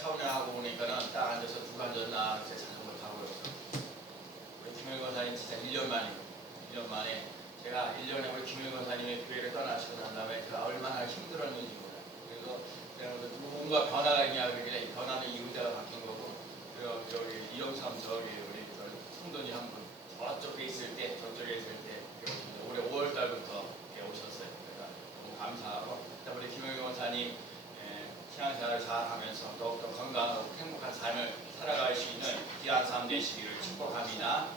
차원하고 보니까는 딱 앉아서 누가 앉았나 자전거 타고 우리 김영 권사님 진짜 1년 만에 제가 1년에 우리 김영 권사님의 교회를 떠나시고 난 다음에 제가 얼마나 힘들었는지 몰라요. 그래서 제가 뭔가 변화가 있냐 그러길래 이 변화는 이 의자가 바뀐 거고 그리고 저기 이영삼 저기 우리 성돈이 한 분 저쪽에 있을 때 저쪽에 있을 때 올해 5월 달부터 오셨어요. 그러니까 너무 감사하고 우리 김영 권사님 신앙생활을 잘 하면서 더욱더 건강하고 행복한 삶을 살아갈 수 있는 귀한 삶 되시기를 축복합니다.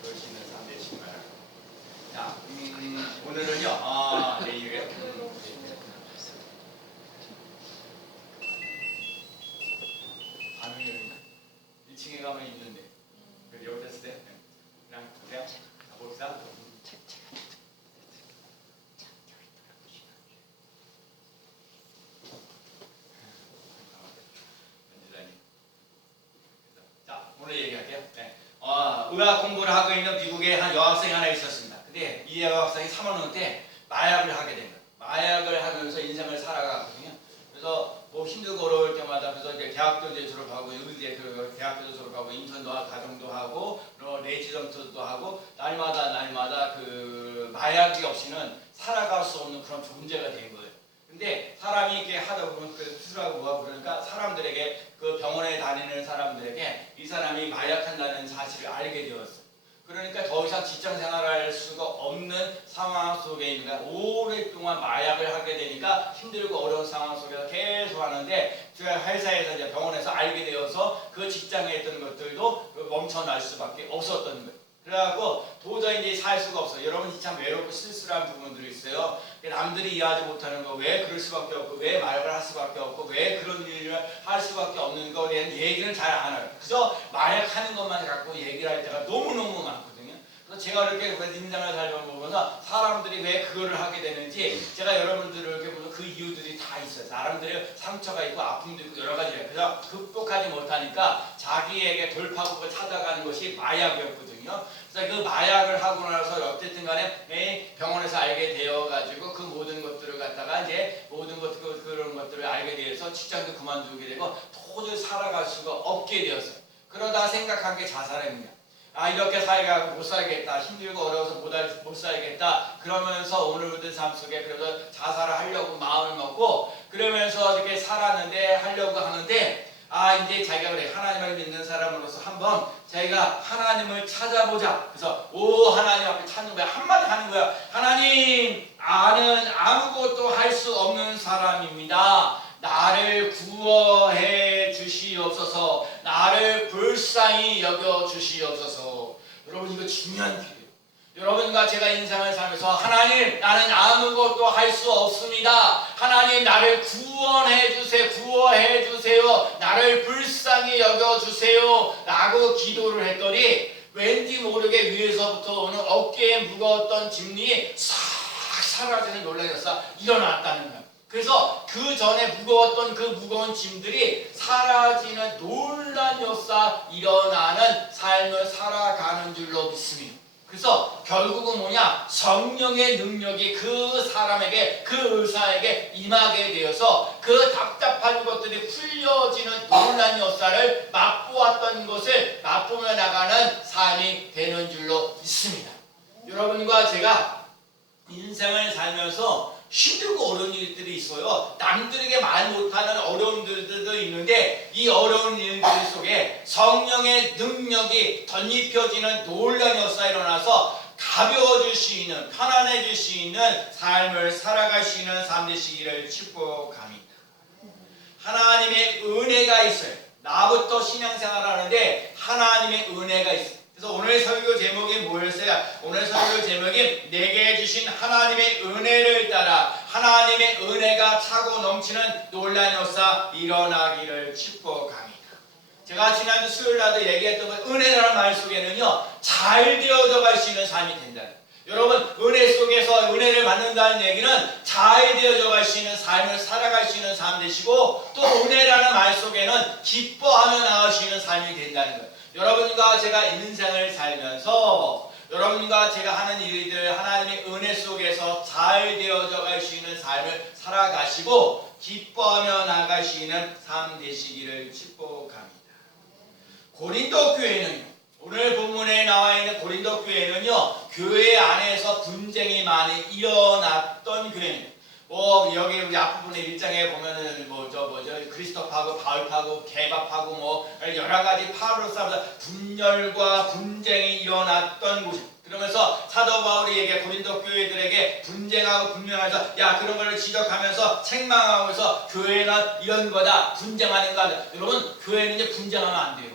그럴 수 있는 삶 되시기 바랍니다. 자, 오늘은요, 내일이에요. 반응이 1층에 가면 있는데, 여기 됐을 때, 그냥 보세요. 자, 봅시다. 오늘 얘기할게요. 네. 의학 공부를 하고 있는 미국에 한 여학생이 하나 있었습니다. 근데 이 여학생이 3학년 때 마약을 하게 된 거예요. 마약을 하면서 인생을 살아가거든요. 그래서 뭐 힘들고 어려울 때마다 그래서 이제 대학도 이제 졸업하고 의대 대학도 졸업하고 인턴도 하고 가정도 하고 레지던트도 하고 날마다 그 마약이 없이는 살아갈 수 없는 그런 존재가 된 거예요. 근데 사람이 이렇게 하다 보면 그 수술하고 뭐하고 그러니까 사람들에게 그 병원에 다니는 사람들에게 이 사람이 마약한다는 사실을 알게 되었어요. 그러니까 더 이상 직장 생활할 수가 없는 상황 속에 있는 거야. 오랫동안 마약을 하게 되니까 힘들고 어려운 상황 속에서 계속 하는데 제가 회사에서 이제 병원에서 알게 되어서 그 직장에 있던 것들도 멈춰날 수밖에 없었던 거예요. 그래갖고 도저히 이제 살 수가 없어요. 여러분 참 외롭고 쓸쓸한 부분들이 있어요. 남들이 이해하지 못하는 거, 왜 그럴 수밖에 없고, 왜 마약을 할 수밖에 없고, 왜 그런 일을 할 수밖에 없는 거에 대한 얘기는 잘 안 해요. 그저 마약하는 것만 갖고 얘기를 할 때가 너무너무 많거든요. 그래서 제가 이렇게 인생을 살펴보면서 사람들이 왜 그거를 하게 되는지 제가 여러분들을 이렇게 보면 그 이유들이 다 있어요. 사람들의 상처가 있고 아픔도 있고 여러 가지예요. 그래서 극복하지 못하니까 자기에게 돌파구를 찾아가는 것이 마약이었거든요. 그래서 그 마약을 하고 나서 어쨌든 간에 병원에서 알게 되어가지고 그 모든 것들을 갖다가 이제 모든 그런 것들을 알게 되어서 직장도 그만두게 되고 도저히 살아갈 수가 없게 되었어요. 그러다 생각한 게 자살입니다. 이렇게 살아가고 못 살겠다. 힘들고 어려워서 못 살겠다. 그러면서 오늘의 삶 속에 그래서 자살을 하려고 마음을 먹고 그러면서 이렇게 살았는데 하려고 하는데 이제 자기가 그래 하나님을 믿는 사람으로서 한번 자기가 하나님을 찾아보자. 그래서 하나님 앞에 찾는 거야. 한마디 하는 거야. 하나님, 나는 아무것도 할 수 없는 사람입니다. 나를 구원해 주시옵소서. 나를 불쌍히 여겨 주시옵소서. 여러분 이거 중요한 길이에요. 여러분과 제가 인생을 살면서 하나님 나는 아무것도 할 수 없습니다. 하나님 나를 구원해 주세요. 나를 불쌍히 여겨주세요. 라고 기도를 했더니 왠지 모르게 위에서부터 오는 어깨에 무거웠던 짐이 싹 사라지는 놀라운 역사가 일어났다는 거예요. 그래서 그 전에 무거웠던 그 무거운 짐들이 사라지는 놀라운 역사 일어나는 삶을 살아가는 줄로 믿습니다. 그래서 결국은 뭐냐? 성령의 능력이 그 사람에게 그 의사에게 임하게 되어서 그 답답한 것들이 풀려지는 놀라운 역사를 맛보았던 것을 맛보며 나가는 삶이 되는 줄로 믿습니다. 여러분과 제가 인생을 살면서 힘들고 어려운 일들이 있어요. 남들에게 말 못하는 어려움들도 있는데 이 어려운 일들 속에 성령의 능력이 덧입혀지는 놀라운 역사가 일어나서 가벼워질 수 있는, 편안해질 수 있는 삶을 살아갈 수 있는 삶 되시기를 축복합니다. 하나님의 은혜가 있어요. 나부터 신앙생활을 하는데 하나님의 은혜가 있어요. 그래서 오늘 설교 제목이 뭐였어요? 오늘 설교 제목이 내게 주신 하나님의 은혜를 따라 하나님의 은혜가 차고 넘치는 놀라운 역사 일어나기를 축복합니다. 제가 지난주 수요일날도 얘기했던 것 은혜라는 말 속에는요 잘 되어져 갈 수 있는 삶이 된다. 여러분 은혜 속에서 은혜를 받는다는 얘기는 잘 되어져 갈 수 있는 삶을 살아갈 수 있는 삶 되시고 또 은혜라는 말 속에는 기뻐하며 나갈 수 있는 삶이 된다는 거예요. 여러분과 제가 인생을 살면서 여러분과 제가 하는 일들 하나님의 은혜 속에서 잘 되어져 갈 수 있는 삶을 살아가시고 기뻐하며 나가시는 삶 되시기를 축복합니다. 고린도 교회는요, 오늘 본문에 나와 있는 고린도 교회는요, 교회 안에서 분쟁이 많이 일어났던 교회입니다. 여기 우리 앞부분에 1장에 보면은 그리스도파고 바울파고 개바파고 여러 가지 파로 싸우다 분열과 분쟁이 일어났던 곳입니다. 그러면서 사도 바울이 고린도 교회들에게 분쟁하고 분명해서 그런 걸 지적하면서 책망하면서 교회는 이런 거다, 분쟁하는 거다. 여러분, 교회는 이제 분쟁하면 안 돼요.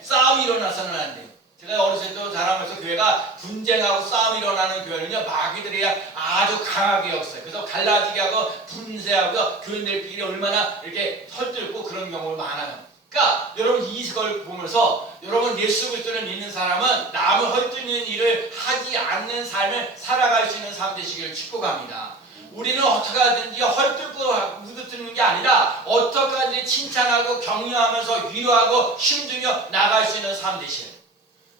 싸움이 일어나서는 안 돼요. 제가 어렸을 때 자라면서 교회가 분쟁하고 싸움이 일어나는 교회는요, 마귀들이 아주 강하게 였어요. 그래서 갈라지게 하고 분쇄하고 교인들끼리 얼마나 이렇게 헐뜯고 그런 경우가 많아요. 그러니까 여러분, 이걸 보면서 여러분, 예수 그리스도를 믿는 사람은 남을 헐뜯는 일을 하지 않는 삶을 살아갈 수 있는 삶 되시기를 축복합니다. 우리는 어떻게 하든지 헐뜯고 묻어뜨리는 게 아니라 어떻게 하든지 칭찬하고 격려하면서 위로하고 힘주며 나갈 수 있는 삶 되시래요.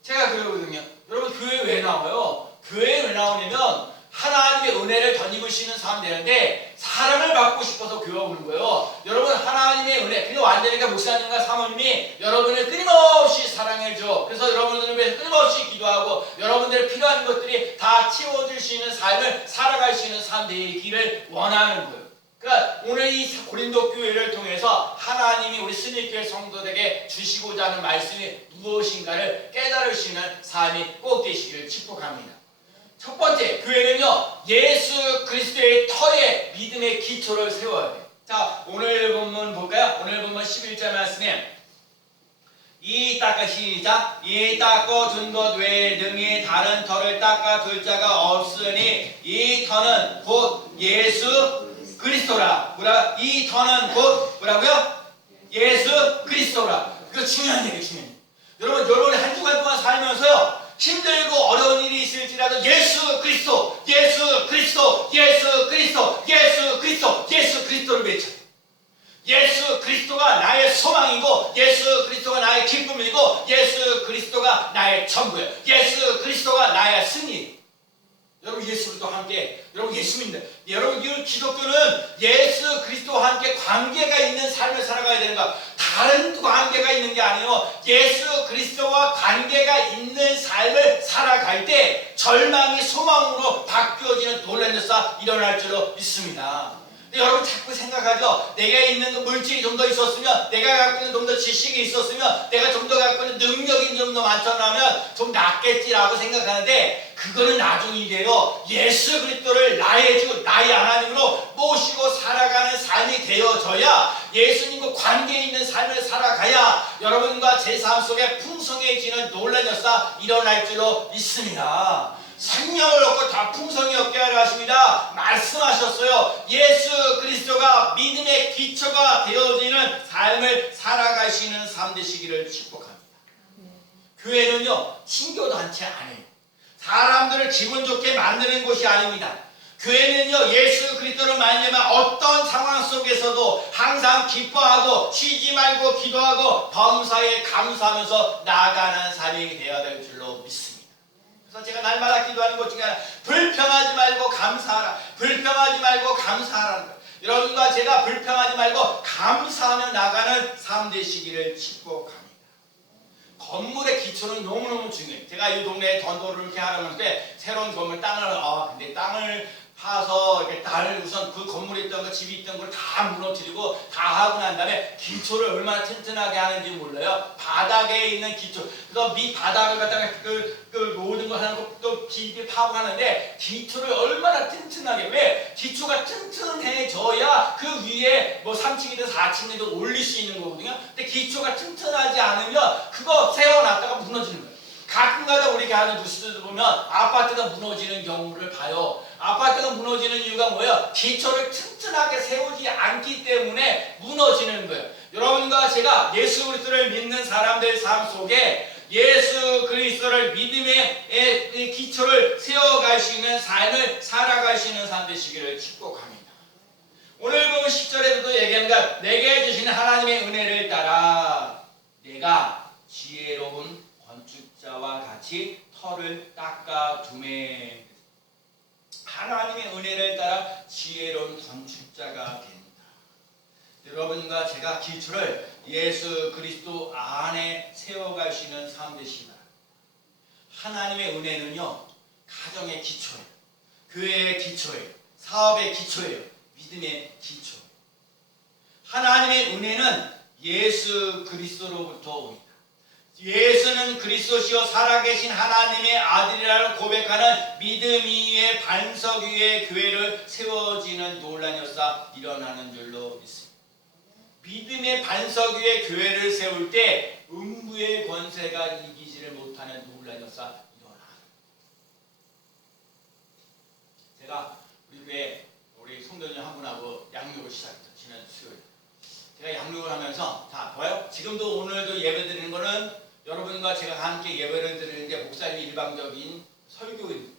제가 그러거든요. 여러분, 교회 왜 나와요? 교회에 왜 나오냐면 하나님의 은혜를 덧입을 수 있는 삶 되는데 사랑을 받고 싶어서 교회 오는 거예요. 여러분, 하나님의 은혜, 그리고 완전히 목사님과 사모님이 여러분을 끊임없이 사랑해줘. 그래서 여러분들을 위해서 끊임없이 기도하고 여러분들의 필요한 것들이 다 채워줄 수 있는 삶을 살아갈 수 있는 삶 되기를 원하는 거예요. 그러니까 오늘 이 고린도 교회를 통해서 하나님이 우리 스님교회 성도들에게 주시고자 하는 말씀이 무엇인가를 깨달을 수 있는 삶이 꼭 되시기를 축복합니다. 첫 번째, 교회는요, 예수 그리스도의 터에 믿음의 기초를 세워야 돼요. 자, 오늘 본문 볼까요? 오늘 본문 11절 말씀에 이 닦아 시작. 이 닦고 둔 것 외에 능히 다른 터를 닦아 둘 자가 없으니 이 터는 곧 예수 그리스도라. 이 터는 곧 뭐라고요? 예수 그리스도라. 그거 중요한 얘기예요, 중요한 얘기. 여러분이 한 주간 동안 살면서요, 힘들고 어려운 일이 있을지라도 예수 그리스도, 예수 그리스도, 예수 그리스도, 예수 그리스도, 예수 그리스도를 외쳐요. 예수 그리스도가 나의 소망이고, 예수 그리스도가 나의 기쁨이고, 예수 그리스도가 나의 전부예요. 예수 그리스도가 나의 승리. 여러분, 예수 그리스도와 함께, 여러분, 예수 믿는다. 여러분, 이 기독교는 예수 그리스도와 함께 관계가 있는 삶을 살아가야 되는 거야. 다른 관계가 있는 게 아니에요. 예수 그리스도와 관계가 있는 삶을 살아갈 때 절망이 소망으로 바뀌어지는 놀라운 역사 일어날 줄로 믿습니다. 근데 여러분, 자꾸 생각하죠. 내가 있는 그 물질이 좀 더 있었으면, 내가 갖고 있는 좀 더 지식이 있었으면, 내가 좀 더 갖고 있는 능력이 좀 더 많잖아면 좀 낫겠지라고 생각하는데, 그거는 나중 일이에요. 예수 그리스도를 나의 주, 나의 하나님으로 모시고 살아가는 삶이 되어져야, 예수님과 관계 있는 삶을 살아가야 여러분과 제 삶 속에 풍성해지는 놀라운 역사 일어날 줄로 믿습니다. 생명을 얻고 다 풍성히 얻게 하려 하십니다. 말씀하셨어요. 예수 그리스도가 믿음의 기초가 되어지는 삶을 살아가시는 삶 되시기를 축복합니다. 교회는요, 신교단체 아니에요. 사람들을 기분 좋게 만드는 곳이 아닙니다. 교회는요, 예수 그리스도로 말미암아 어떤 상황 속에서도 항상 기뻐하고 쉬지 말고 기도하고 범사에 감사하면서 나아가는 삶이 되어야 될 줄로 믿습니다. 그래서 제가 날마다 기도하는 것 중에 하나, 불평하지 말고 감사하라. 불평하지 말고 감사하라는 거예요. 여러분과 제가 불평하지 말고 감사하며 나가는 삶 되시기를 축복합니다. 건물의 기초는 너무너무 중요해요. 제가 이 동네에 전도를 이렇게 하려고 할 때 새로운 건물 근데 땅을 파서 이렇게 우선 그 건물에 있던 거, 집이 있던 걸 다 무너뜨리고 다 하고 난 다음에 기초를 얼마나 튼튼하게 하는지 몰라요. 바닥에 있는 기초. 그래서 밑 바닥을 갖다가 그 모든 걸 하는 것도 깊이 파고 하는데 기초를 얼마나 튼튼하게, 왜? 기초가 튼튼해져야 그 위에 3층이든 4층이든 올릴 수 있는 거거든요. 근데 기초가 튼튼하지 않으면 그거 세워놨다가 무너지는 거예요. 가끔가다 우리 가는 뉴스들 보면 아파트가 무너지는 경우를 봐요. 아파트가 무너지는 이유가 뭐예요? 기초를 튼튼하게 세우지 않기 때문에 무너지는 거예요. 여러분과 제가 예수 그리스도를 믿는 사람들 삶 속에 예수 그리스도를 믿음의 기초를 세워갈 수 있는 삶을 살아갈 수 있는 삶 되시기를 축복합니다. 오늘 보면 10절에서도 얘기합니다. 내게 주신 하나님의 은혜를 따라 내가 지혜로운 건축자와 같이 터를 닦아두매. 하나님의 은혜를 따라 지혜로운 건축자가 기초를 예수 그리스도 안에 세워가시는 삶 되시기 바랍니다. 하나님의 은혜는요, 가정의 기초예요, 교회의 기초예요, 사업의 기초예요, 믿음의 기초. 하나님의 은혜는 예수 그리스도로부터 옵니다. 예수는 그리스도시요 살아계신 하나님의 아들이라고 고백하는 믿음 위에 반석 위에 교회를 세워지는 놀라운 역사 일어나는 줄로 믿습니다. 믿음의 반석 위에 교회를 세울 때 음부의 권세가 이기지를 못하는 놀라운 역사 일어나. 제가 우리 교회 우리 성도님 한 분하고 양육을 시작했죠. 지난 수요일 제가 양육을 하면서 자 봐요. 지금도 오늘도 예배 드리는 거는 여러분과 제가 함께 예배를 드리는데 목사님이 일방적인 설교인.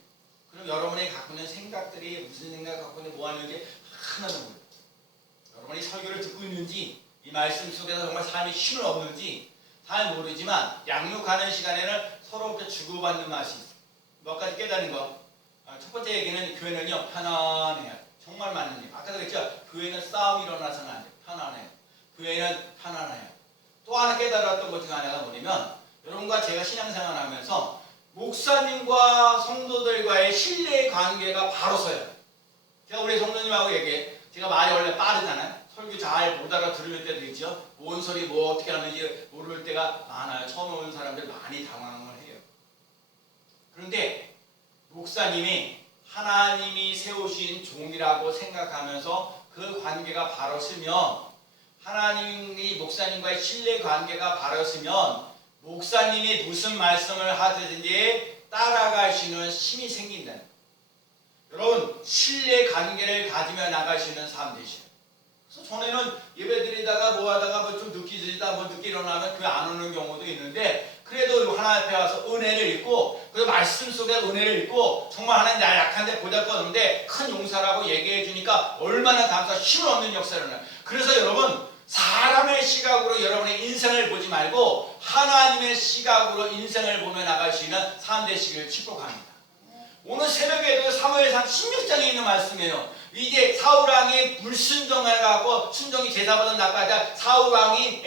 그럼 여러분이 갖고 있는 생각들이 무슨 생각 갖고 있는 뭐 하는지 하나도 몰라요. 여러분이 설교를 듣고 있는지 이 말씀 속에서 정말 삶이 힘을 얻는지 잘 모르지만 양육하는 시간에는 서로 주고받는 맛이 있어요. 몇 가지 깨달은 거. 첫 번째 얘기는 교회는요 편안해요. 정말 맞는 얘기. 아까도 그랬죠. 교회는 싸움이 일어나서는 안 돼요. 편안해요. 교회는 편안해요. 또 하나 깨달았던 것 중 하나가 뭐냐면 여러분과 제가 신앙생활 하면서 목사님과 성도들과의 신뢰의 관계가 바로 서요. 제가 우리 성도님하고 얘기해. 제가 말이 원래 빠르잖아요. 설교 잘 못 알아들을 때도 있죠. 뭔 소리 뭐 어떻게 하는지 모를 때가 많아요. 처음 오는 사람들 많이 당황을 해요. 그런데 목사님이 하나님이 세우신 종이라고 생각하면서 그 관계가 바로 서면 하나님이 목사님과의 신뢰 관계가 바로 서면 목사님이 무슨 말씀을 하든지 따라가시는 힘이 생긴다는 거예요. 여러분 신뢰 관계를 가지며 나가시는 삶 되시죠. 그래서 전에는 예배드리다가 뭐 하다가 뭐 좀 늦게 드리다 뭐 늦게 일어나면 교회 안 오는 경우도 있는데 그래도 하나님 앞에 와서 은혜를 입고 그리고 말씀 속에 은혜를 입고 정말 하나님 나 약한데 보잘것없는데 큰 용사라고 얘기해 주니까 얼마나 감사 힘을 얻는 역사를 해요. 그래서 여러분 사람의 시각으로 여러분의 인생을 보지 말고 하나님의 시각으로 인생을 보며 나갈 수 있는 삶 되시기를 축복합니다. 오늘 새벽에도 사무엘상 16장에 있는 말씀이에요. 이제 사울왕이 불순종해갖고 순종이 제사보다 나빠져 사울왕이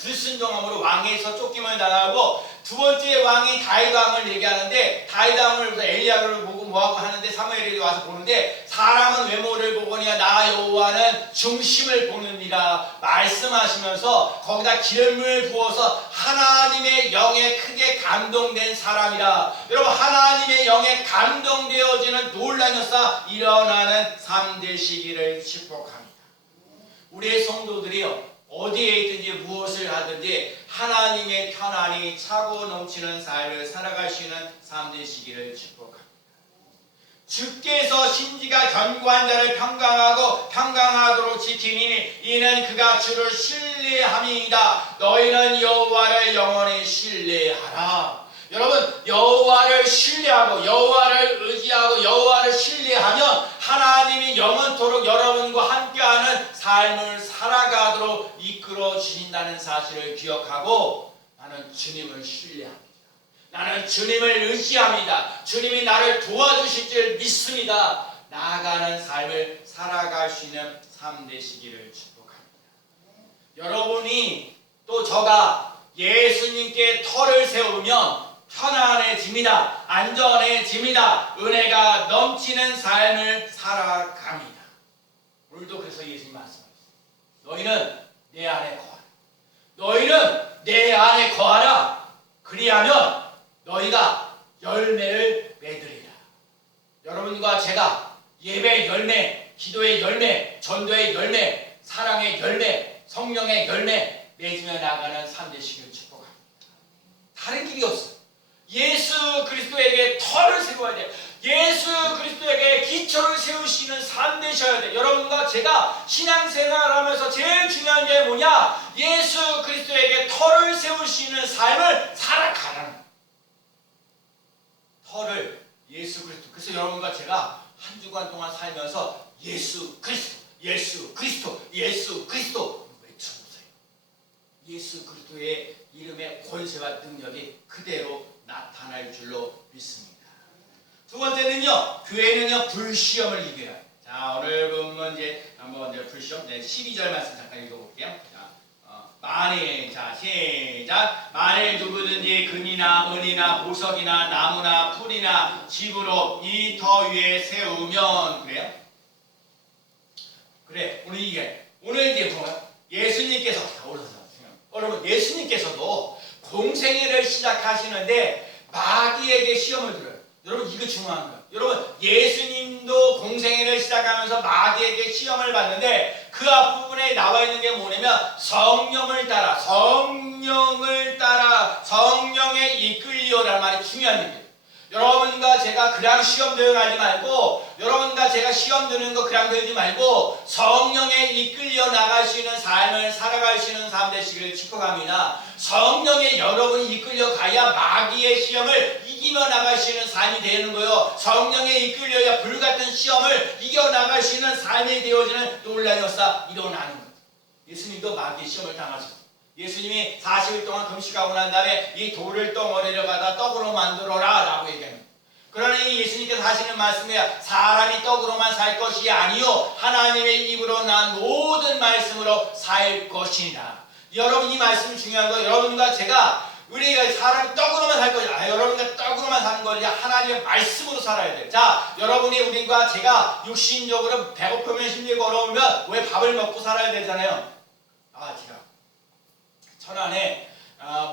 불순종함으로 왕에서 쫓김을 당하고 두 번째 왕이 다윗 왕을 얘기하는데 다윗 왕을 엘리야를 보고 뭐하고 하는데 사무엘이 와서 보는데 사람은 외모를 보거니와 나 여호와는 중심을 보느니라 말씀하시면서 거기다 기름을 부어서 하나님의 영에 크게 감동된 사람이라. 여러분 하나님의 영에 감동되어지는 놀라운 역사 일어나는 삶 되시기를 축복합니다. 우리의 성도들이요 어디에 있든지 무엇을 하든지 하나님의 편안이 차고 넘치는 삶을 살아가시는 삶 되시기를 축복합니다. 주께서 신지가 견고한 자를 평강하고 평강하도록 지키니 이는 그가 주를 신뢰함이니이다. 너희는 여호와를 영원히 신뢰하라. 여러분 여호와를 신뢰하고 여호와를 의지하고 여호와를 신뢰하면 하나님이 영원토록 여러분과 함께하는 삶을 살아가도록 이끌어 주신다는 사실을 기억하고 나는 주님을 신뢰합니다. 나는 주님을 의지합니다. 주님이 나를 도와주실 줄 믿습니다. 나아가는 삶을 살아갈 수 있는 삶 되시기를 축복합니다. 여러분이 또 저가 예수님께 터를 세우면 편안해집니다. 안전해집니다. 은혜가 넘치는 삶을 살아갑니다. 오늘도 그래서 예수님 말씀하셨습니다. 너희는 내 안에 거하라. 너희는 내 안에 거하라. 그리하면 너희가 열매를 맺으리라. 여러분과 제가 예배의 열매, 기도의 열매, 전도의 열매, 사랑의 열매, 성령의 열매 맺으며 나가는 삶 되시기를 축복합니다. 다른 길이 없어요. 예수 그리스도에게 터를 세워야 돼요. 예수 그리스도에게 기초를 세우시는 삶 되셔야 돼요. 여러분과 제가 신앙생활하면서 제일 중요한 게 뭐냐? 예수 그리스도에게 터를 세우시는 삶을 살아가라는 거예요. 터를 예수 그리스도. 그래서 여러분과 제가 한 주간 동안 살면서 예수 그리스도, 예수 그리스도, 예수 그리스도 외쳐보세요. 예수 그리스도의 이름의 권세와 능력이 그대로 나타날 줄로 믿습니다. 두 번째는요, 교회는요 불시험을 이겨야 해요. 자, 오늘 보면 이제 한번 이제 불시험 12절 말씀 잠깐 읽어볼게요. 자, 만일 자 시작. 만일 누구든지 금이나 은이나 보석이나 나무나 풀이나 집으로 이 터 위에 세우면 그래요? 그래 오늘 이제 뭐야? 예수님께서 여러분 예수님께서도 공생애를 시작하시는데 마귀에게 시험을 들어요. 여러분 이거 중요한 거예요. 여러분 예수님도 공생애를 시작하면서 마귀에게 시험을 받는데 그 앞부분에 나와 있는 게 뭐냐면 성령을 따라 성령에 이끌리오라는 말이 중요한 얘기예요. 여러분과 제가 그냥 시험 대응하지 말고 여러분과 제가 시험 드는 거 그냥 들지 말고 성령에 이끌려 나가시는 삶을 살아가시는 삶 되시기를 축복합니다. 성령에 여러분이 이끌려 가야 마귀의 시험을 이기며 나가시는 삶이 되는 거예요. 성령에 이끌려야 불같은 시험을 이겨 나가시는 삶이 되어지는 놀라운 역사 일어나는 거예요. 예수님도 마귀의 시험을 당하셨어요. 예수님이 40일 동안 금식하고 난 다음에 이 돌을 덩어리를 갖다 떡으로 만들어라 라고 얘기합니다. 그러니 예수님께서 하시는 말씀이야. 사람이 떡으로만 살 것이 아니요 하나님의 입으로 난 모든 말씀으로 살 것이니라. 여러분 이 말씀 중요한 거. 여러분과 제가 우리가 사람이 떡으로만 살 것이 아니라 여러분과 떡으로만 사는 것이 하나님의 말씀으로 살아야 돼요. 자, 여러분이 우리가 제가 육신적으로 배고프면 힘들고 어려우면 왜 밥을 먹고 살아야 되잖아요. 제가 천안에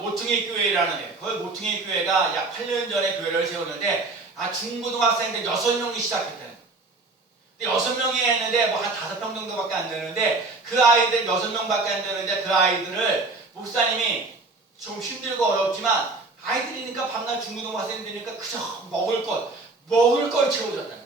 모퉁이 교회라는 데, 그 모퉁이 교회가 약 8년 전에 교회를 세웠는데 중고등학생들 6명이 시작했다는 거예요. 6명이 했는데 뭐 한 5명 정도밖에 안 되는데 그 아이들 6명밖에 안 되는데 그 아이들을 목사님이 좀 힘들고 어렵지만 아이들이니까 밤낮 중고등학생들이니까 그저 먹을 걸 채워줬다는 거예요.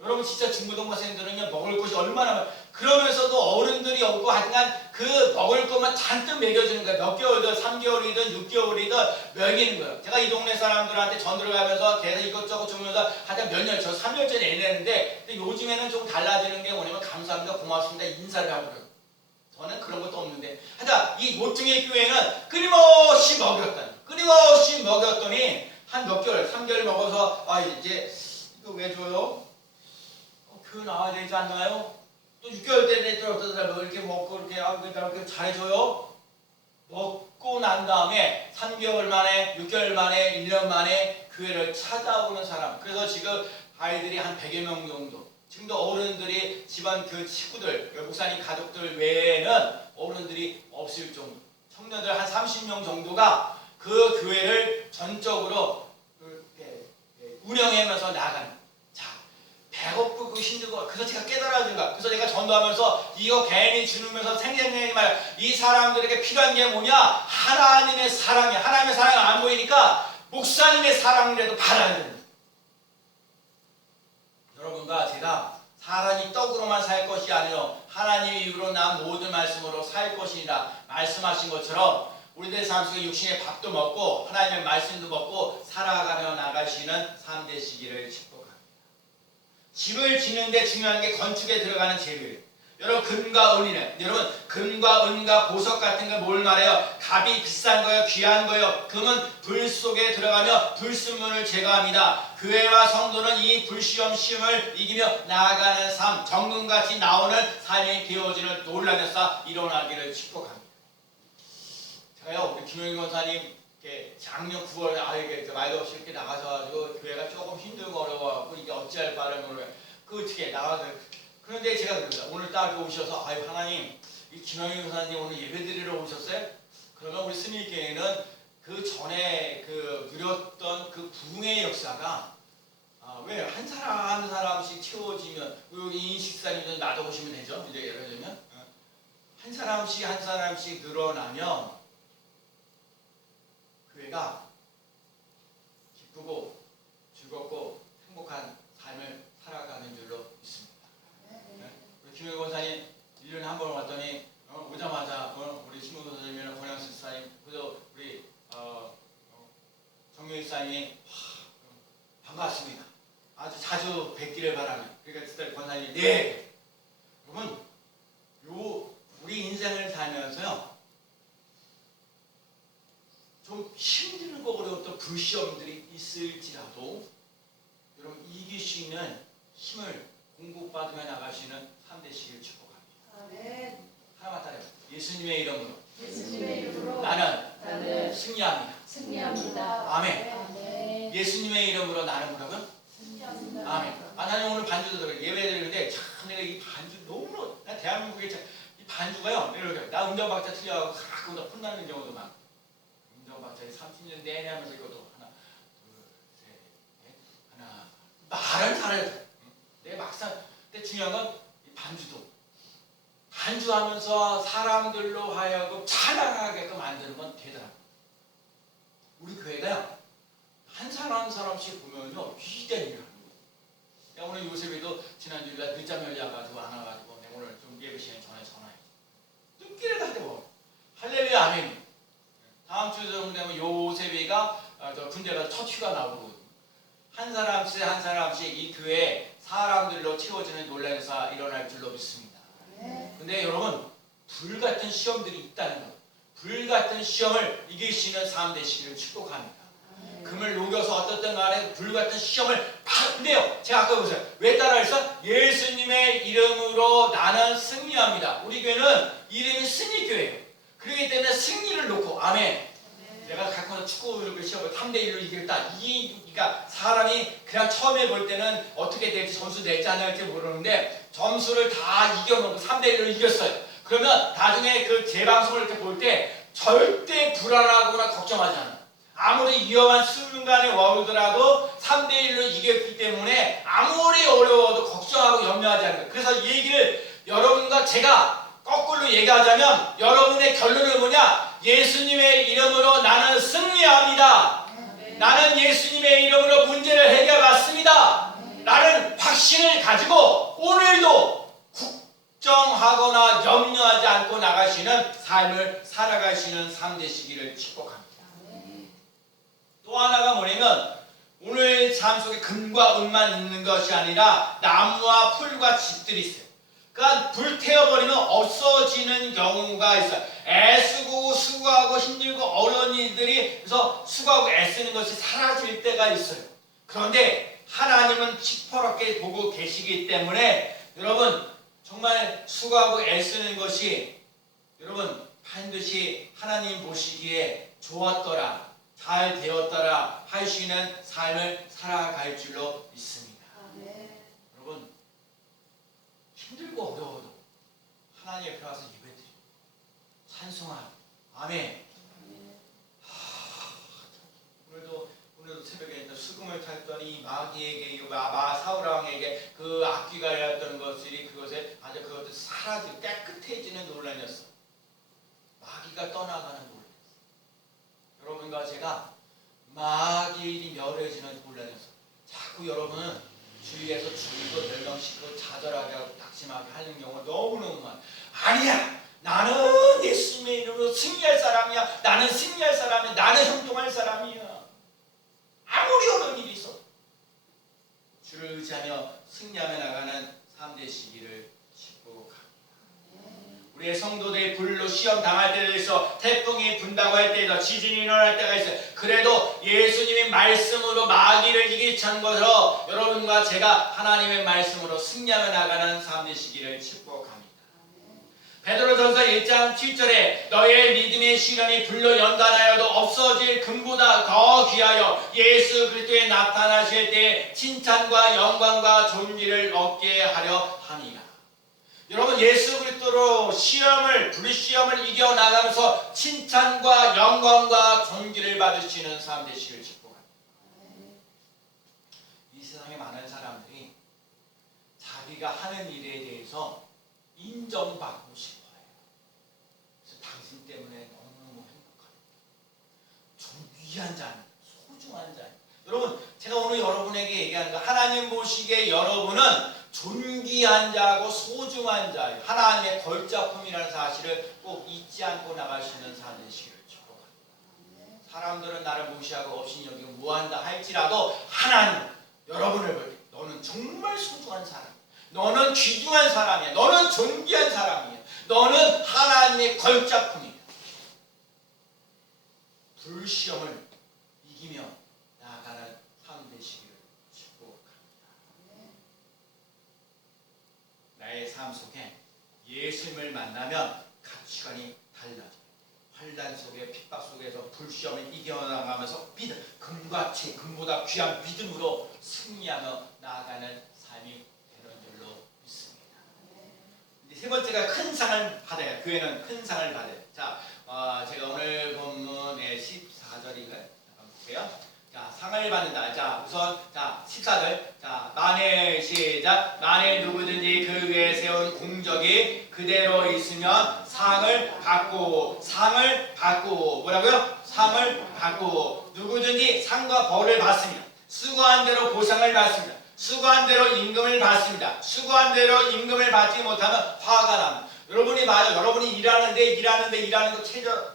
여러분 진짜 중고등학생들은요 먹을 것이 얼마나 많아요. 그러면서도 어른들이 없고 하여간 그 먹을 것만 잔뜩 먹여주는 거예요. 몇 개월이든 3개월이든 6개월이든 먹이는 거예요. 제가 이 동네 사람들한테 전도를 가면서 계속 이것저것 주면서 하여간 몇 년, 저 3년째 내내는데 근데 요즘에는 좀 달라지는 게 뭐냐면 감사합니다, 고맙습니다 인사를 하고 그래요. 저는 그런 것도 없는데 하여간 이 모퉁이 교회는 끊임없이 먹였더니 한 몇 개월, 3개월 먹어서 이제 이거 왜 줘요? 교회 나와야 되지 않나요? 또 6개월 때는 또 어떤 사람이 이렇게 먹고 이렇게 잘해줘요? 먹고 난 다음에 3개월 만에, 6개월 만에, 1년 만에 교회를 찾아오는 사람. 그래서 지금 아이들이 한 100여 명 정도. 지금도 어른들이 집안 그 식구들, 목사님 가족들 외에는 어른들이 없을 정도. 청년들 한 30명 정도가 그 교회를 전적으로 운영하면서 나가는. 배고프고 힘들고 그래서 제가 깨달아진 거야. 그래서 제가 전도하면서 이거 괜히 주면서 생생하게 말이야. 이 사람들에게 필요한 게 뭐냐? 하나님의 사랑이야. 하나님의 사랑이 안 보이니까 목사님의 사랑이라도 받아야 됩니다. 여러분과 제가 사람이 떡으로만 살 것이 아니요 하나님의 입으로 난 모든 말씀으로 살 것이라 말씀하신 것처럼 우리들 삶 속에 육신의 밥도 먹고 하나님의 말씀도 먹고 살아가며 나가시는 삶 되시기를 축복합니다. 집을 짓는데 중요한 게 건축에 들어가는 재료예요. 여러분 금과 은이네. 여러분 금과 은과 보석 같은 걸 뭘 말해요? 값이 비싼 거예요, 귀한 거예요. 금은 불 속에 들어가며 불순물을 제거합니다. 교회와 성도는 이 불시험을 이기며 나아가는 삶, 정금같이 나오는 삶이 되어지는 놀라운 역사 일어나기를 축복합니다. 제가요 우리 김영희 권사님 작년 9월에 이게 말도 없이 이렇게 나가셔가지고 교회가 조금 힘들고 어려워갖고 이게 어찌할 바를 모르고 그 어떻게 나가서 그런데 제가 그럽니다. 오늘 딱 오셔서 하나님 이 김영희 권사님 오늘 예배드리러 오셨어요? 그러면 우리 스미교회는 그 전에 그 누렸던 그 부흥의 역사가 왜 한 사람 한 사람씩 채워지면 여기 인식사님 나도 오시면 되죠. 이제 예를 들면 한 사람씩 늘어나면 교회가 기쁘고 즐겁고 행복한 삶을 살아가는 줄로 믿습니다. 네? 우리 김영희 권사님 1년에 한 번 왔더니 오자마자 우리 신문 선생님이랑 권영수 집사님 그래서 우리 정유희 집사님이 반갑습니다. 아주 자주 뵙기를 바랍니다. 그러니까 집사 권사님이 네. 여러분 우리 인생을 살면서요. 좀 힘들고 어려웠던 불시험들이 있을지라도 여러분 이길 수 있는 힘을 공급받으며 나가시는 3대 시기를 축복합니다. 아멘. 하나만 따라요. 예수님의 이름으로 예수님의 이름으로 나는 승리합니다. 승리합니다. 아멘. 아멘. 예수님의 이름으로 나는 뭐라고요? 승리합니다. 아멘. 나는 오늘 반주도 들어요. 예배 드리는데 참 내가 이 반주 너무 나 대한민국에 참 이 반주가요. 이렇게 나 운전박자 틀려가고 가끔 혼나는 경우도 많고 운전박자 30년 내내 하면서 이것도 하나 둘셋넷 하나 말은 잘해요. 내 막상 근데 중요한 건 이 반주도 반주하면서 사람들로 하여금 찬양하게끔 만드는 건 대단합니다. 우리 교회가요 한 사람 한 사람씩 보면요 위대한 일을 하는 거예요. 내가 오늘 요셉이도 지난주에 늦잠 열려가지고 안 와가지고 내가 오늘 좀 예배 시간에 전화해. 눈길을 다 대고 할렐루야 아멘. 다음 주 정도 되면 요셉이가 저 군대 가서 첫 휴가 나오고 한 사람씩 한 사람씩 이 교회 사람들로 채워지는 놀라운 역사 일어날 줄로 믿습니다. 근데 여러분 불같은 시험들이 있다는 것, 불같은 시험을 이길 수 있는 삶 되시기를 축복합니다. 금을 녹여서 어떻든 간에 불같은 시험을 근데요 제가 아까 보세요 왜 따라했어? 예수님의 이름으로 나는 승리합니다. 우리 교회는 이름이 승리교회예요. 그렇기 때문에 승리를 놓고 아멘. 내가 갖고 축구 시험을 3대1로 이겼다. 그러니까 사람이 그냥 처음에 볼 때는 어떻게 될지 점수 낼지 안 낼지 모르는데 점수를 다 이겨놓고 3대1로 이겼어요. 그러면 나중에 그 재방송을 이렇게 볼 때 절대 불안하거나 걱정하지 않아요. 아무리 위험한 순간에 오더라도 3대1로 이겼기 때문에 아무리 어려워도 걱정하고 염려하지 않아요. 그래서 이 얘기를 여러분과 제가 거꾸로 얘기하자면 여러분의 결론은 뭐냐? 예수님의 이름으로 나는 승리합니다. 나는 예수님의 이름으로 문제를 해결받습니다. 라는 확신을 가지고 오늘도 걱정하거나 염려하지 않고 나가시는 삶을 살아가시는 삶 되시기를 축복합니다. 또 하나가 뭐냐면 오늘 삶 속에 금과 은만 있는 것이 아니라 나무와 풀과 집들이 있어요. 그러니까 불태워버리면 없어지는 경우가 있어요. 애쓰고 수고하고 힘들고 어려운 일들이 그래서 수고하고 애쓰는 것이 사라질 때가 있어요. 그런데 하나님은 시퍼렇게 보고 계시기 때문에 여러분 정말 수고하고 애쓰는 것이 여러분 반드시 하나님 보시기에 좋았더라 잘 되었더라 할 수 있는 삶을 살아갈 줄로 믿습니다. 여러분 힘들고 어려워도 하나님 앞에 와서 예배드리고 찬송하고 아멘. 오늘도 새벽에 수금을 탔더니 마귀에게 사울왕에게 그 악귀가 되었던 것들이 그것에 아주 그것을 사라지고 깨끗해지는 논란이었어. 마귀가 떠나가는 논란. 여러분과 제가 마귀이 멸해지는 논란이었어. 자꾸 여러분은 주위에서 죽이고 멸망시키고 좌절하게 하고 낙심하게 하는 경우가 너무너무 많아. 아니야. 나는 예수님의 이름으로 승리할 사람이야. 나는 승리할 사람이야. 나는 형통할 사람이야. 아무리 어려운 일이 있어. 주를 의지하며 승리하며 나가는 삶 되시기를 축복합니다. 우리의 성도들이 불로 시험 당할 때도 있어. 태풍이 분다고 할 때도 지진이 일어날 때가 있어요. 그래도 예수님의 말씀으로 마귀를 이기찬 것으로 여러분과 제가 하나님의 말씀으로 승리하며 나가는 삶 되시기를 축복합니다. 베드로전서 1장 7절에 너의 믿음의 시련이 불로 연단하여도 없어질 금보다 더 귀하여 예수 그리스도에 나타나실 때 칭찬과 영광과 존귀를 얻게 하려 함이라. 여러분 예수 그리스도로 불시험을 이겨나가면서 칭찬과 영광과 존귀를 받으시는 삶 되시길 축복합니다. 이 세상에 많은 사람들이 자기가 하는 일에 대해서 인정받고 싶어요. 그래서 당신 때문에 너무너무 행복합니다. 좀 귀한 자입니다. 소중한 자입니다. 여러분 제가 오늘 여러분에게 얘기하는 거 하나님 보시기에 여러분은 존귀한 자고 소중한 자예요. 하나님의 걸작품이라는 사실을 꼭 잊지 않고 나갈 수 있는 삶 되시기를 축복합니다. 사람들은 나를 무시하고 업신여기고 무한다 할지라도 하나님 여러분을 볼 때 너는 정말 소중한 사람, 너는 귀중한 사람이야. 너는 존귀한 사람이야. 너는 하나님의 걸작품이야. 불시험을 이기며 나아가는 삶 되시기를 축복합니다. 나의 삶 속에 예수님을 만나면 가치관이 달라져. 환난 속에 핍박 속에서 불시험을 이겨나가면서 금같이 금보다 귀한 믿음으로 승리하며 나아가는 삶이 되는 줄로 믿습니다. 이제 세 번째가 큰 상을 받아요. 교회는 큰 상을 받아요. 자, 제가 오늘 본문의 14절인가요? 잠깐 볼게요. 자, 상을 받는다. 자, 우선 14절. 자, 만일 시작. 만일 누구든지 그 위에 세운 공적이 그대로 있으면 상을 받고 뭐라고요? 상을 받고 누구든지 상과 벌을 받습니다. 수고한 대로 보상을 받습니다. 수고한 대로 임금을 받습니다. 수고한 대로 임금을 받지 못하면 화가 납니다. 여러분이 일하는 거 최저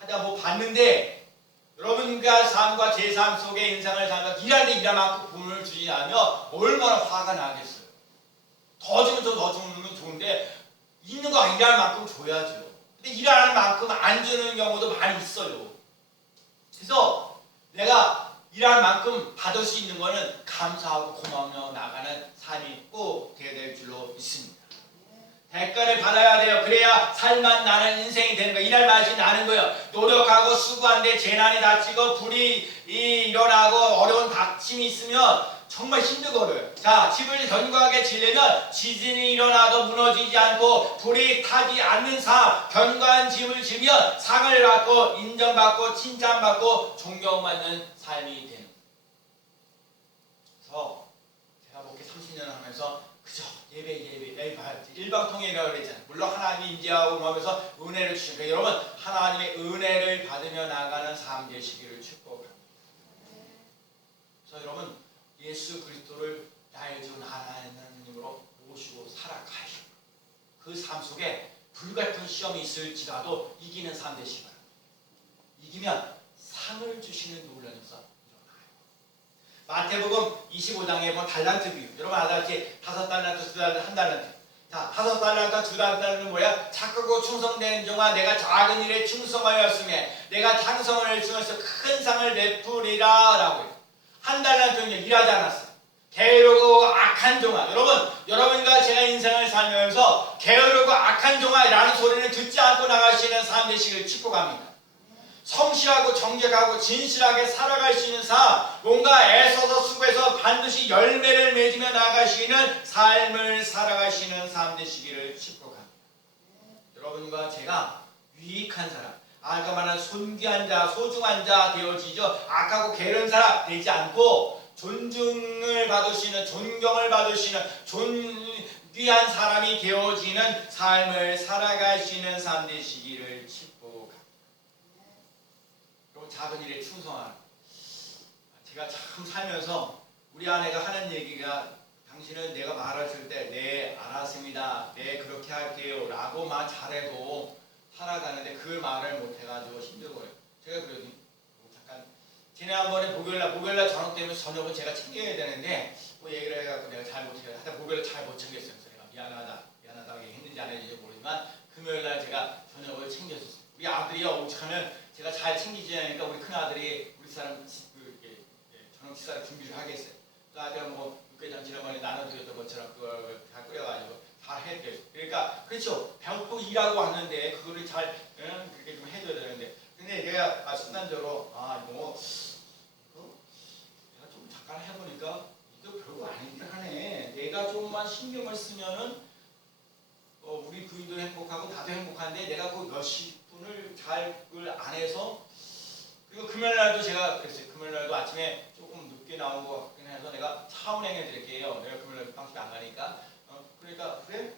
하다 뭐 받는데 여러분과 삶과 제 삶 속에 인생을 살면서 일하는데 일할 만큼 돈을 주지 않으면 얼마나 화가 나겠어요. 더 주면 더 주면 좋은데 있는 거 일할 만큼 줘야죠. 근데 일하는 만큼 안 주는 경우도 많이 있어요. 그래서 내가 일할 만큼 받을 수 있는 거는 감사하고 고마우며 나가는 삶이 꼭 되어야 될 줄로 믿습니다. 대가를 받아야 돼요. 그래야 살만 나는 인생이 되는 거예요. 일할 맛이 나는 거예요. 노력하고 수고한데 재난이 닥치고 불이 일어나고 어려운 닥침이 있으면 정말 힘들거든요. 자, 집을 견고하게 지려면 지진이 일어나도 무너지지 않고 불이 타지 않는 삶, 견고한 집을 지으면 상을 받고 인정받고 칭찬받고 존경받는 삶이 되는 거예요. 그래서 제가 목회 30년 하면서 그죠? 예배 일방통행이라고 그랬잖아요. 물론 하나님이 인지하고 하면서 은혜를 주시고 여러분 하나님의 은혜를 받으며 나가는 삶 되시기를 축복합니다. 그래서 여러분 예수 그리스도를 나의 주 하나님으로 모시고 살아가시고 그 삶 속에 불같은 시험이 있을지라도 이기는 삶 되시기 바랍니다. 이기면 상을 주시는 놀라운 역사. 마태복음 25장에 보면 달란트 비유. 여러분 아다시 5달란트, 2달란트, 1달란트. 자, 5달란트, 2달란트는 뭐야? 착하고 충성된 종아, 내가 작은 일에 충성하였으며 내가 장성을 주면서 큰 상을 베푸리라 라고 해요. 1달란트는 일하지 않았어요. 게으르고 악한 종아. 여러분과 제가 인생을 살면서 게으르고 악한 종아라는 소리를 듣지 않고 나가시는 삶 되시길 축복합니다. 성실하고 정직하고 진실하게 살아갈 수 있는 삶, 뭔가 애써서 수고해서 반드시 열매를 맺으며 나가시는 삶을 살아가시는 삶 되시기를 축복합니다. 여러분과 제가 유익한 사람, 아까 말한 손귀한 자, 소중한 자 되어지죠. 악하고 게으른 사람 되지 않고 존중을 받으시는, 존경을 받으시는 존귀한 사람이 되어지는 삶을 살아가시는 삶 되시기를 축복합니다. 작은 일에 충성하는. 제가 참 살면서 우리 아내가 하는 얘기가 당신은 내가 말했을 때 네 알았습니다, 네 그렇게 할게요 라고만 잘해도 살아가는데 그 말을 못해가지고 힘들고요. 제가 그러더니 잠깐 지난번에 목요일날 저녁 때문에 저녁은 제가 챙겨야 되는데 뭐 얘기를 해갖고 내가 잘 못해요. 하여튼 목요일날 잘 못 챙겼어요. 그래서 내가 미안하다고 했는지 안 했는지 모르지만 금요일날 제가 저녁을 챙겼었어요. 우리 아들이요 오죽하면 제가 잘 챙기지 않으니까 우리 큰아들이 우리 사람 저녁 식사를 준비를 하겠어요. 그 아들은 뭐 육개장 지난번에 나눠드렸던 것처럼 그걸 다 끓여가지고 잘 해드려요. 그러니까 그렇죠. 배고프고 일하고 왔는데 그거를 잘 그렇게 좀 해줘야 되는데 근데 내가 순간적으로 이거 내가 좀 잠깐 해보니까 이거 별거 아니긴 하네. 내가 좀만 신경을 쓰면은 우리 부인도 행복하고 나도 행복한데 내가 그 몇십 분을 잘 그걸 안 해서 그리고 금요일날도 제가 그랬어요. 금요일날도 아침에 조금 늦게 나온 것 같긴 해서 내가 차 운행해 드릴게요. 내가 금요일날 방식 안 가니까 그러니까 그래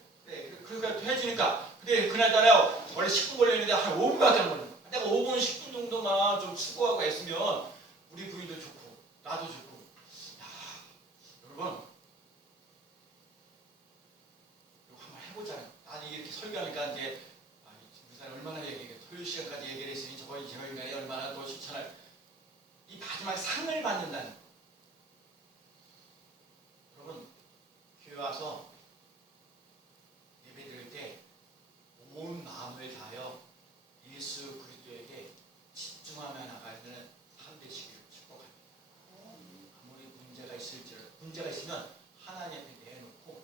그러니까 해주니까 근데 그날따라 원래 10분 걸렸는데 한 5분밖에 안 걸려. 내가 5분 10분 정도만 좀 수고하고 애쓰면 우리 부인도 좋고 나도 좋고 여러분 이거 한번 해보자요. 아니 이렇게 설교하니까 이제 우리 사람 얼마나 토요일 시간까지 얘기를 했으니 저희 인간이 얼마나 더 실천할 이 마지막 상을 받는다는. 여러분 교회 와서 예배 드릴 때 온 마음을 다하여 예수 그리스도에게 집중하며 나가는 삶 되시기를 축복합니다. 아무리 문제가 있을지라도 문제가 있으면 하나님 앞에 내놓고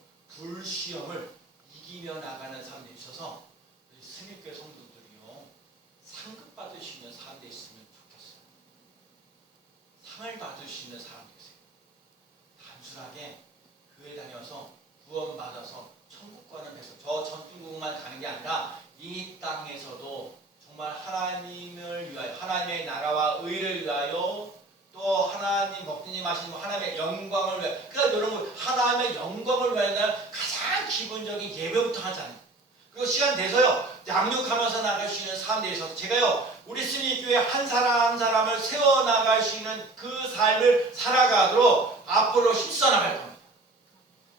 그리고 시간 돼서요 양육하면서 나갈 수 있는 삶에 있어서 제가요 우리 승리교회 한 사람 한 사람을 세워나갈 수 있는 그 삶을 살아가도록 앞으로 힘써 나갈 겁니다.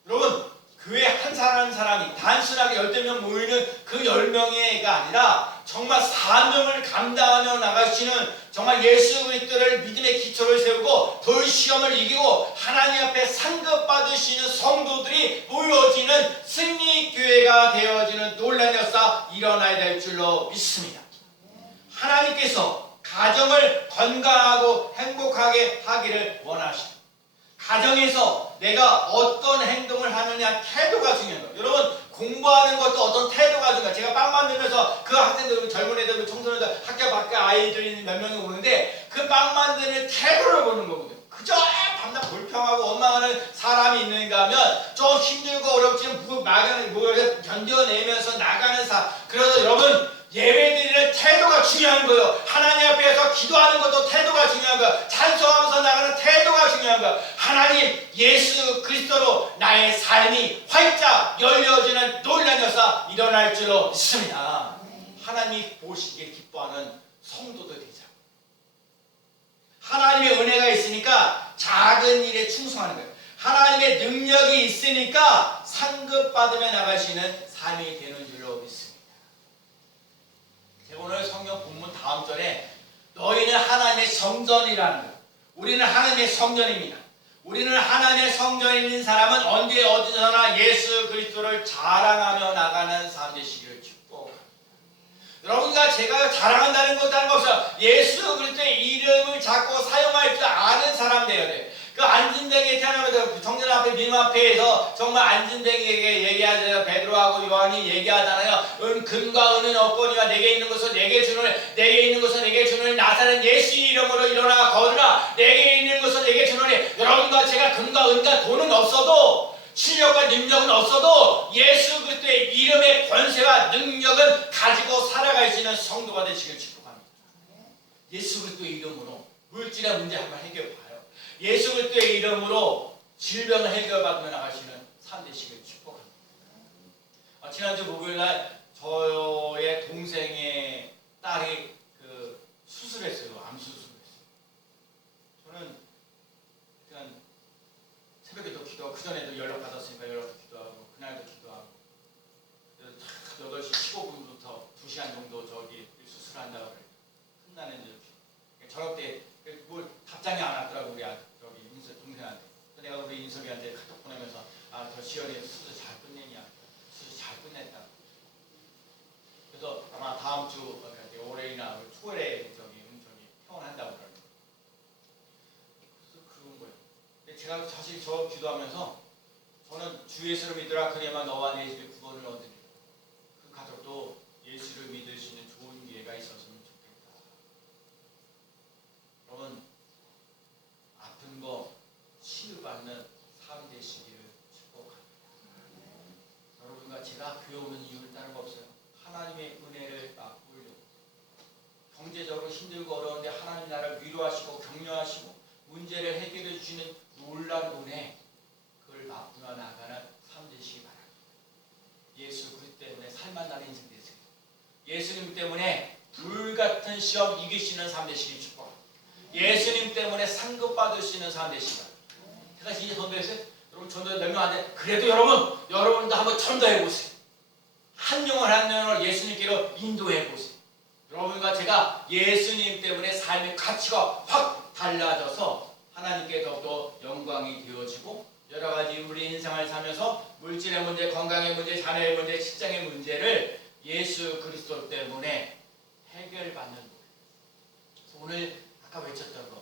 여러분 교회 한 사람 한 사람이 단순하게 10명 모이는 그 10명이가 아니라 정말 사명을 감당하며 나갈 수 있는 정말 예수 그리스도를 믿음의 기초를 세우고 돌 시험을 이기고 하나님 앞에 상급받을 수 있는 성도들이 모여지는 승리교회가 되어지는 놀라운 역사 일어나야 될 줄로 믿습니다. 하나님께서 가정을 건강하고 행복하게 하기를 원하십니다. 가정에서 내가 어떤 행동을 하느냐 태도가 중요한 거예요. 여러분 공부하는 것도 어떤 태도가 중요해요. 제가 빵 만들면서 그 학생들, 젊은 애들, 청소년들, 학교 밖에 아이들이 몇 명이 오는데 그 빵 만드는 태도를 보는 거거든요. 그저 밤낮 불평하고 원망하는 사람이 있는가 하면 좀 힘들고 어렵지만 뭘 견뎌내면서 나가는 사람. 그래서 여러분 예배드리는 태도가 중요한 거예요. 하나님 앞에서 기도하는 것도 태도가 중요한 거예요. 찬송하면서 나가는 태도가 중요한 거예요. 하나님 예수 그리스도로 나의 삶이 활짝 열려지는 놀라운 역사 일어날 줄로 믿습니다. 하나님이 보시기에 기뻐하는 성도들 되자. 하나님의 은혜가 있으니까 작은 일에 충성하는 거예요. 하나님의 능력이 있으니까 상급받으며 나갈 수 있는 삶이 되는 줄로 믿습니다. 오늘 성경 본문 다음 절에 너희는 하나님의 성전이라는 것. 우리는 하나님의 성전입니다. 우리는 하나님의 성전에 있는 사람은 언제 어디서나 예수 그리스도를 자랑하며 나가는 삶 되시기를 축복합니다. 여러분과 제가 자랑한다는 것도 다른 거 없어요. 예수 그리스도의 이름을 자꾸 사용할 줄 아는 사람 되어야 돼요. 그 안진뱅이에 태어나면서 정전 앞에 민 앞에서 정말 안진뱅이에게 얘기하잖아요. 베드로하고 요한이 얘기하잖아요. 금과 은은 없거니와 내게 있는 것은 내게 주노니 내게 있는 것은 내게 주노니 나사렛 예수 이름으로 일어나 거두라. 내게 있는 것은 내게 주노니. 여러분과 제가 금과 은과 돈은 없어도 실력과 능력은 없어도 예수 그리스도의 이름의 권세와 능력은 가지고 살아갈 수 있는 성도가 되시길 축복합니다. 예수 그리스도의 이름으로 물질의 문제 한번 해결해봐요. 예수 그리스도의 이름으로 질병을 해결받으며 나가시는 삶 되시길 축복합니다. 지난주 목요일날 저의 동생의 딸이 수술했어요. 암 수술했어요. 저는 그냥 새벽에도 기도하고 그 전에도 연락 받았으니까 연락도 기도하고 그날도 기도하고 8시 15분부터 2시간 정도 저기 수술한다고 그래요. 끝나는 이렇게 저녁 때 뭘 답장이 안 왔더라고 우리 저기 동생한테. 내가 우리 인섭이한테 카톡 보내면서 저 시연이 수술 잘 끝내냐, 수술 잘 끝냈다. 그래서 아마 다음 주 올해나 초월에 저기 평원한다고 그러는. 그래서 그런 거예요. 근데 제가 사실 저 기도하면서 저는 주 예수를 믿으라 그래야만 너와 내 집에 구원을 얻으리라. 그 가족도 예수를 믿을 수 있는 좋은 기회가 있었으면 좋겠다. 여러분 아픈 거 치유받는 삶 되시기를 축복합니다. 여러분과 제가 교회 오는 이유는 다른 거 없어요. 하나님의 은혜를 맛보려고. 경제적으로 힘들고 어려운데 하나님 나를 위로하시고 격려하시고 문제를 해결해 주시는 놀라운 은혜, 그걸 맛보며 나가는 삶 되시기 바랍니다. 예수 그리스도 때문에 살만나는 인생 되세요. 예수님 때문에 불같은 시험 이기시는 삶 되시기 축복합니다. 예수님 때문에 상급받을 수 있는 삶 되시기 바랍니다. 제가 진짜 전도했어요. 여러분 전도 몇 명 안 돼. 그래도 여러분도 한번 전도해 보세요. 한 영혼 한 영혼을 예수님께로 인도해 보세요. 여러분과 제가 예수님 때문에 삶의 가치가 확 달라져서 하나님께 더욱더 영광이 되어지고 여러 가지 우리 인생을 살면서 물질의 문제, 건강의 문제, 자녀의 문제, 직장의 문제를 예수 그리스도 때문에 해결받는 거예요. 오늘 아까 외쳤던 거.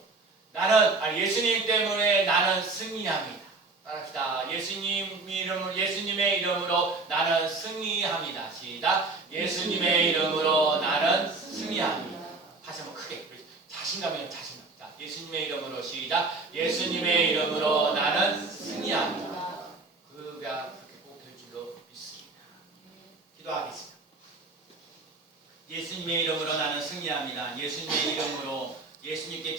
예수님 때문에 나는 승리합니다. 따라합시다. 예수님의 이름으로 나는 승리합니다. 시작. 예수님의 이름으로 나는 승리합니다. 다시 한번 크게. 자신감이요, 자신감. 자, 예수님의 이름으로 시작. 예수님의 이름으로 나는 승리합니다. 그가 그렇게 꼭 될 줄로 믿습니다. 기도하겠습니다. 예수님의 이름으로 나는 승리합니다. 예수님의 이름으로 예수님께